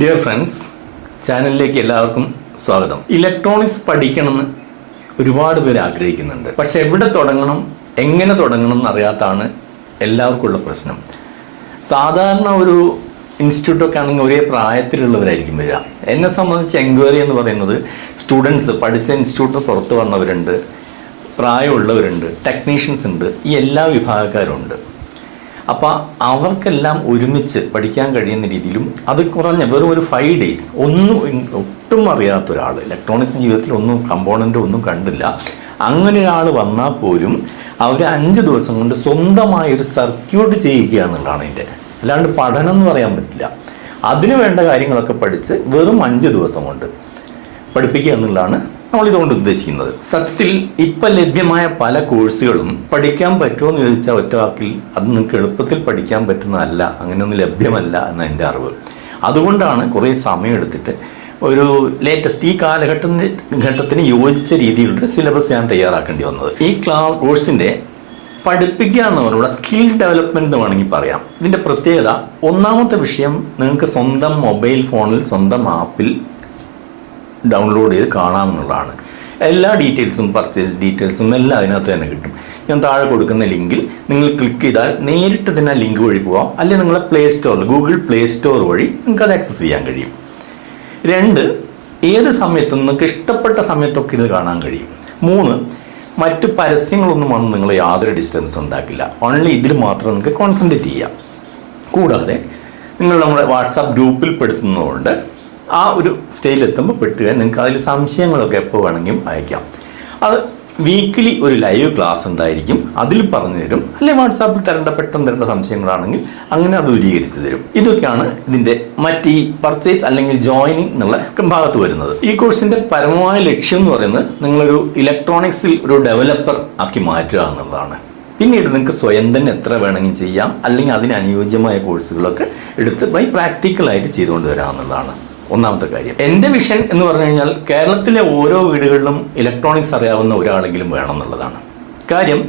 Dear friends, ചാനലിലേക്ക് എല്ലാവർക്കും സ്വാഗതം. ഇലക്ട്രോണിക്സ് പഠിക്കണമെന്ന് ഒരുപാട് പേര് ആഗ്രഹിക്കുന്നുണ്ട്. പക്ഷെ എവിടെ തുടങ്ങണം, എങ്ങനെ തുടങ്ങണം എന്നറിയാത്താണ് എല്ലാവർക്കും ഉള്ള പ്രശ്നം. സാധാരണ ഒരു ഇൻസ്റ്റിറ്റ്യൂട്ടൊക്കെ ആണെങ്കിൽ ഒരേ പ്രായത്തിലുള്ളവരായിരിക്കും വരിക. എന്നെ സംബന്ധിച്ച് എൻക്വയറി എന്ന് പറയുന്നത് സ്റ്റുഡൻസ് പഠിച്ച ഇൻസ്റ്റിറ്റ്യൂട്ടിൽ പുറത്ത് വന്നവരുണ്ട്, പ്രായമുള്ളവരുണ്ട്, ടെക്നീഷ്യൻസ് ഉണ്ട്, ഈ എല്ലാ വിഭാഗക്കാരും ഉണ്ട്. അപ്പോൾ അവർക്കെല്ലാം ഒരുമിച്ച് പഠിക്കാൻ കഴിയുന്ന രീതിയിലും അത് കുറഞ്ഞ വെറും ഒരു 5 days ഒട്ടും അറിയാത്ത ഒരാൾ, ഇലക്ട്രോണിക്സ് ജീവിതത്തിൽ ഒന്നും കമ്പോണൻ്റ് ഒന്നും കണ്ടില്ല, അങ്ങനെ ഒരാൾ വന്നാൽ പോലും അവർ 5 ദിവസം കൊണ്ട് സ്വന്തമായൊരു സർക്യൂട്ട് ചെയ്യുക എന്നുള്ളതാണ് ഇതിൻ്റെ. അല്ലാണ്ട് പഠനം എന്ന് പറയാൻ പറ്റില്ല. അതിന് വേണ്ട കാര്യങ്ങളൊക്കെ പഠിച്ച് വെറും 5 ദിവസം കൊണ്ട് പഠിപ്പിക്കുക എന്നുള്ളതാണ് നമ്മളിതുകൊണ്ട് ഉദ്ദേശിക്കുന്നത്. സത്യത്തിൽ ഇപ്പം ലഭ്യമായ പല കോഴ്സുകളും പഠിക്കാൻ പറ്റുമോ എന്ന് ചോദിച്ചാൽ ഒറ്റ വാക്കിൽ അത് നിങ്ങൾക്ക് എളുപ്പത്തിൽ പഠിക്കാൻ പറ്റുന്നതല്ല, അങ്ങനെയൊന്നും ലഭ്യമല്ല എന്ന എൻ്റെ അറിവ്. അതുകൊണ്ടാണ് കുറേ സമയമെടുത്തിട്ട് ഒരു ലേറ്റസ്റ്റ് ഈ കാലഘട്ടത്തിന് യോജിച്ച രീതിയിലുള്ള സിലബസ് ഞാൻ തയ്യാറാക്കേണ്ടി വന്നത്. ഈ കോഴ്സിൻ്റെ പഠിപ്പിക്കുക എന്ന് പറഞ്ഞുള്ള സ്കിൽ ഡെവലപ്മെൻറ്റ് എന്ന് വേണമെങ്കിൽ പറയാം. ഇതിൻ്റെ പ്രത്യേകത, ഒന്നാമത്തെ വിഷയം നിങ്ങൾക്ക് സ്വന്തം മൊബൈൽ ഫോണിൽ സ്വന്തം ആപ്പിൽ ഡൗൺലോഡ് ചെയ്ത് കാണാമെന്നുള്ളതാണ്. എല്ലാ ഡീറ്റെയിൽസും, പർച്ചേസ് ഡീറ്റെയിൽസും എല്ലാം അതിനകത്ത് തന്നെ കിട്ടും. ഞാൻ താഴെ കൊടുക്കുന്ന ലിങ്കിൽ നിങ്ങൾ ക്ലിക്ക് ചെയ്താൽ നേരിട്ട് തന്നെ ആ ലിങ്ക് വഴി പോകാം, അല്ലെങ്കിൽ നിങ്ങളെ പ്ലേ സ്റ്റോറിൽ ഗൂഗിൾ പ്ലേ സ്റ്റോർ വഴി നിങ്ങൾക്ക് അത് ആക്സസ് ചെയ്യാൻ കഴിയും. 2, ഏത് സമയത്തും നിങ്ങൾക്ക് ഇഷ്ടപ്പെട്ട സമയത്തൊക്കെ ഇത് കാണാൻ കഴിയും. 3, മറ്റു പരസ്യങ്ങളൊന്നും വന്ന് നിങ്ങൾ യാതൊരു ഡിസ്റ്റർബൻസ് ഉണ്ടാക്കില്ല. ഓൺലി ഇതിൽ മാത്രം നിങ്ങൾക്ക് കോൺസെൻട്രേറ്റ് ചെയ്യാം. കൂടാതെ നിങ്ങൾ നമ്മുടെ വാട്സാപ്പ് ഗ്രൂപ്പിൽ പെടുത്തുന്നതുകൊണ്ട് ആ ഒരു സ്റ്റേജിലെത്തുമ്പോൾ പെട്ടുക നിങ്ങൾക്ക് അതിൽ സംശയങ്ങളൊക്കെ എപ്പോൾ വേണമെങ്കിലും അയക്കാം. അത് വീക്കിലി ഒരു ലൈവ് ക്ലാസ് ഉണ്ടായിരിക്കും, അതിൽ പറഞ്ഞു തരും. അല്ലെങ്കിൽ വാട്സാപ്പിൽ പെട്ടെന്ന് തരേണ്ട സംശയങ്ങളാണെങ്കിൽ അങ്ങനെ അത് ദൂരീകരിച്ച് തരും. ഇതൊക്കെയാണ് ഇതിൻ്റെ ഈ പർച്ചേസ് അല്ലെങ്കിൽ ജോയിനിങ് എന്നുള്ള ഭാഗത്ത് വരുന്നത്. ഈ കോഴ്സിൻ്റെ പരമമായ ലക്ഷ്യം എന്ന് പറയുന്നത് നിങ്ങളൊരു ഇലക്ട്രോണിക്സിൽ ഒരു ഡെവലപ്പർ ആക്കി മാറ്റുക എന്നുള്ളതാണ്. പിന്നീട് നിങ്ങൾക്ക് സ്വയം തന്നെ എത്ര വേണമെങ്കിലും ചെയ്യാം, അല്ലെങ്കിൽ അതിന് അനുയോജ്യമായ കോഴ്സുകളൊക്കെ എടുത്ത് പ്രാക്ടിക്കലായിട്ട് ചെയ്തുകൊണ്ട് വരാമെന്നുള്ളതാണ് ഒന്നാമത്തെ കാര്യം. എൻ്റെ വിഷൻ എന്ന് പറഞ്ഞു കഴിഞ്ഞാൽ കേരളത്തിലെ ഓരോ വീടുകളിലും ഇലക്ട്രോണിക്സ് അറിയാവുന്ന ഒരാളെങ്കിലും വേണം എന്നുള്ളതാണ്. കാര്യം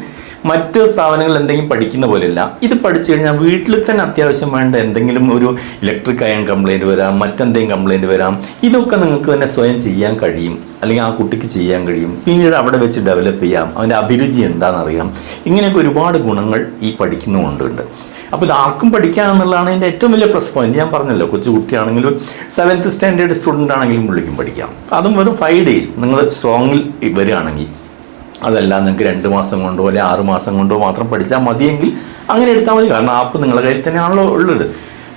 മറ്റ് സ്ഥാപനങ്ങൾ എന്തെങ്കിലും പഠിക്കുന്ന പോലെയല്ല. ഇത് പഠിച്ചു കഴിഞ്ഞാൽ വീട്ടിൽ തന്നെ അത്യാവശ്യം വേണ്ട എന്തെങ്കിലും ഒരു ഇലക്ട്രിക് അയൺ കംപ്ലയിൻറ്റ് വരാം, മറ്റെന്തെങ്കിലും കംപ്ലയിൻറ്റ് വരാം, ഇതൊക്കെ നിങ്ങൾക്ക് തന്നെ സ്വയം ചെയ്യാൻ കഴിയും, അല്ലെങ്കിൽ ആ കുട്ടിക്ക് ചെയ്യാൻ കഴിയും. പിന്നീട് അവിടെ വെച്ച് ഡെവലപ്പ് ചെയ്യാം, അവൻ്റെ അഭിരുചി എന്താണെന്നറിയാം. ഇങ്ങനെയൊക്കെ ഒരുപാട് ഗുണങ്ങൾ ഈ പഠിക്കുന്നതുകൊണ്ടുണ്ട്. അപ്പോൾ ഇത് ആർക്കും പഠിക്കാമെന്നുള്ളതാണ് എൻ്റെ ഏറ്റവും വലിയ പ്ലസ് പോയിന്റ്. ഞാൻ പറഞ്ഞല്ലോ, കൊച്ചു കുട്ടിയാണെങ്കിലും 7th സ്റ്റാൻഡേർഡ് സ്റ്റുഡൻ്റ് ആണെങ്കിലും പുള്ളിക്കും പഠിക്കാം. അതും വെറും 5 days നിങ്ങൾ സ്ട്രോങ്ങിൽ വരികയാണെങ്കിൽ. അതല്ല നിങ്ങൾക്ക് 2 മാസം കൊണ്ടോ അല്ലെങ്കിൽ 6 മാസം കൊണ്ടോ മാത്രം പഠിച്ചാൽ മതിയെങ്കിൽ അങ്ങനെ എടുത്താൽ മതി. കാരണം ആപ്പ് നിങ്ങളുടെ കയ്യിൽ തന്നെയാണല്ലോ ഉള്ളത്.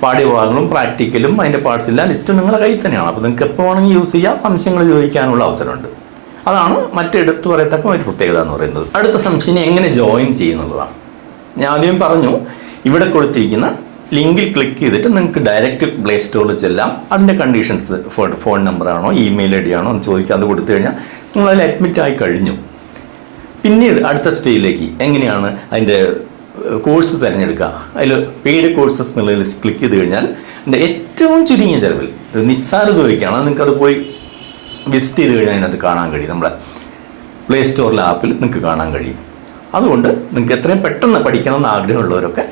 പാഠ്യഭാഗങ്ങളും പ്രാക്ടിക്കലും അതിൻ്റെ പാർട്സ് എല്ലാം ലിസ്റ്റ് നിങ്ങളുടെ കയ്യിൽ തന്നെയാണ്. അപ്പോൾ നിങ്ങൾക്ക് എപ്പോൾ വേണമെങ്കിൽ യൂസ് ചെയ്യാം, സംശയങ്ങൾ ചോദിക്കാനുള്ള അവസരമുണ്ട്. അതാണ് മറ്റെടുത്ത് പറയത്തക്ക ഒരു പ്രത്യേകത എന്ന് പറയുന്നത്. അടുത്ത സംശയം എങ്ങനെ ജോയിൻ ചെയ്യുന്നുള്ളതാണ്. ഞാൻ ആദ്യം പറഞ്ഞു, ഇവിടെ കൊടുത്തിരിക്കുന്ന ലിങ്കിൽ ക്ലിക്ക് ചെയ്തിട്ട് നിങ്ങൾക്ക് ഡയറക്റ്റ് പ്ലേ സ്റ്റോറിൽ ചെല്ലാം. അതിൻ്റെ കണ്ടീഷൻസ്, ഫോൺ നമ്പറാണോ ഇമെയിൽ ഐ ഡി ആണോ എന്ന് ചോദിക്കുക. അത് കൊടുത്തു കഴിഞ്ഞാൽ നിങ്ങളതിൽ അഡ്മിറ്റ് ആയി കഴിഞ്ഞു. പിന്നീട് അടുത്ത സ്റ്റേജിലേക്ക് എങ്ങനെയാണ് അതിൻ്റെ കോഴ്സ് തിരഞ്ഞെടുക്കുക. അതിൽ പെയ്ഡ് കോഴ്സസ് എന്നുള്ള ലിസ്റ്റ് ക്ലിക്ക് ചെയ്ത് കഴിഞ്ഞാൽ അതിൻ്റെ ഏറ്റവും ചുരുങ്ങിയ ചിലവിൽ ഒരു നിസ്സാര തുകയ്ക്കാണ്. നിങ്ങൾക്കത് പോയി വിസിറ്റ് ചെയ്ത് കഴിഞ്ഞാൽ അതിനകത്ത് കാണാൻ കഴിയും. നമ്മുടെ പ്ലേ സ്റ്റോറിലെ ആപ്പിൽ നിങ്ങൾക്ക് കാണാൻ കഴിയും. അതുകൊണ്ട് നിങ്ങൾക്ക് എത്രയും പെട്ടെന്ന് പഠിക്കണമെന്ന് ആഗ്രഹമുള്ളവരൊക്കെ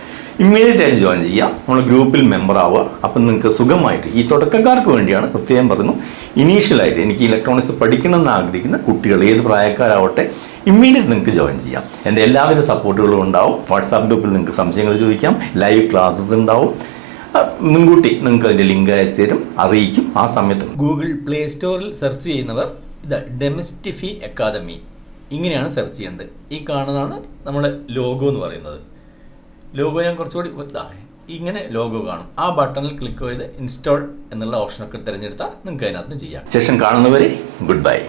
ഇമ്മീഡിയറ്റ് ആയിട്ട് ജോയിൻ ചെയ്യുക, നമ്മൾ ഗ്രൂപ്പിൽ മെമ്പർ ആവുക. അപ്പം നിങ്ങൾക്ക് സുഖമായിട്ട്, ഈ തുടക്കക്കാർക്ക് വേണ്ടിയാണ് പ്രത്യേകം പറയുന്നു, ഇനീഷ്യലായിട്ട് എനിക്ക് ഇലക്ട്രോണിക്സ് പഠിക്കണമെന്ന് ആഗ്രഹിക്കുന്ന കുട്ടികൾ ഏത് പ്രായക്കാരാവട്ടെ ഇമ്മീഡിയറ്റ് നിങ്ങൾക്ക് ജോയിൻ ചെയ്യാം. എൻ്റെ എല്ലാവിധ സപ്പോർട്ടുകളും ഉണ്ടാവും. വാട്സാപ്പ് ഗ്രൂപ്പിൽ നിങ്ങൾക്ക് സംശയങ്ങൾ ചോദിക്കാം, ലൈവ് ക്ലാസ്സസ് ഉണ്ടാവും. മുൻകൂട്ടി നിങ്ങൾക്ക് അതിൻ്റെ ലിങ്ക് അയച്ചു തരും, അറിയിക്കും. ആ സമയത്ത് ഗൂഗിൾ പ്ലേ സ്റ്റോറിൽ സെർച്ച് ചെയ്യുന്നവർ ഇത് ഡെമിസ്റ്റിഫൈ അക്കാദമി ഇങ്ങനെയാണ് സെർച്ച് ചെയ്യേണ്ടത്. ഈ കാണുന്നതാണ് നമ്മുടെ ലോഗോ എന്ന് പറയുന്നത്. ലോഗോ ഞാൻ കുറച്ചുകൂടി ഇങ്ങനെ ലോഗോ കാണും. ആ ബട്ടണിൽ ക്ലിക്ക് ചെയ്ത് ഇൻസ്റ്റാൾ എന്നുള്ള ഓപ്ഷനൊക്കെ തിരഞ്ഞെടുത്താൽ നിങ്ങൾക്ക് അതിനകത്ത് ചെയ്യാം. ശേഷം കാണുന്നവരെ ഗുഡ് ബൈ.